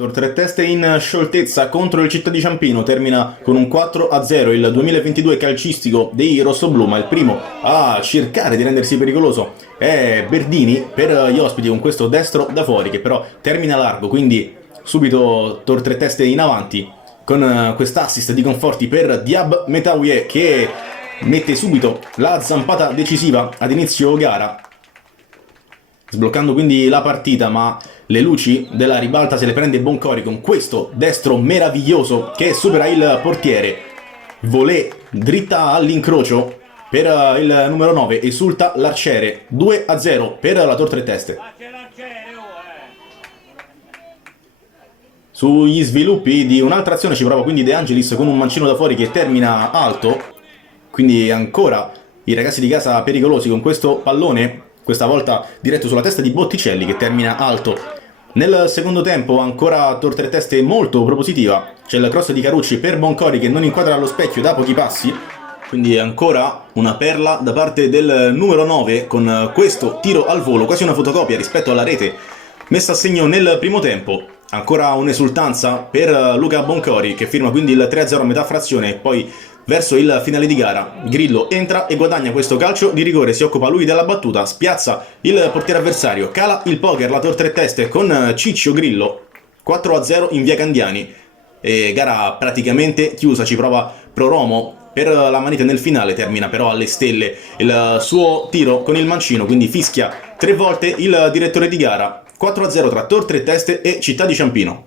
Tor tre teste in scioltezza contro il Città di Ciampino, termina con un 4-0 il 2022 calcistico dei rossoblù, ma il primo a cercare di rendersi pericoloso è Berdini per gli ospiti con questo destro da fuori che però termina largo, quindi subito Tor tre teste in avanti con quest'assist di conforti per Diab Metaouye che mette subito la zampata decisiva ad inizio gara, sbloccando quindi la partita, ma le luci della ribalta se le prende Boncori con questo destro meraviglioso che supera il portiere. Volée dritta all'incrocio per il numero 9, esulta l'arciere. 2-0 per la Tor tre teste. Sugli sviluppi di un'altra azione ci prova quindi De Angelis con un mancino da fuori che termina alto, quindi ancora i ragazzi di casa pericolosi con questo pallone, questa volta diretto sulla testa di Botticelli che termina alto. Nel secondo tempo ancora Tor tre teste molto propositiva, c'è il cross di Carucci per Boncori che non inquadra allo specchio da pochi passi, quindi ancora una perla da parte del numero 9 con questo tiro al volo, quasi una fotocopia rispetto alla rete messa a segno nel primo tempo. Ancora un'esultanza per Luca Boncori che firma quindi il 3-0 a metà frazione e poi verso il finale di gara Grillo entra e guadagna questo calcio di rigore, si occupa lui della battuta, spiazza il portiere avversario, cala il poker la Tor tre teste con Ciccio Grillo, 4-0 in via Candiani e gara praticamente chiusa, ci prova Proromo per la manita nel finale, termina però alle stelle il suo tiro con il mancino, quindi fischia 3 volte il direttore di gara. 4-0 tra Tor tre teste e Città di Ciampino.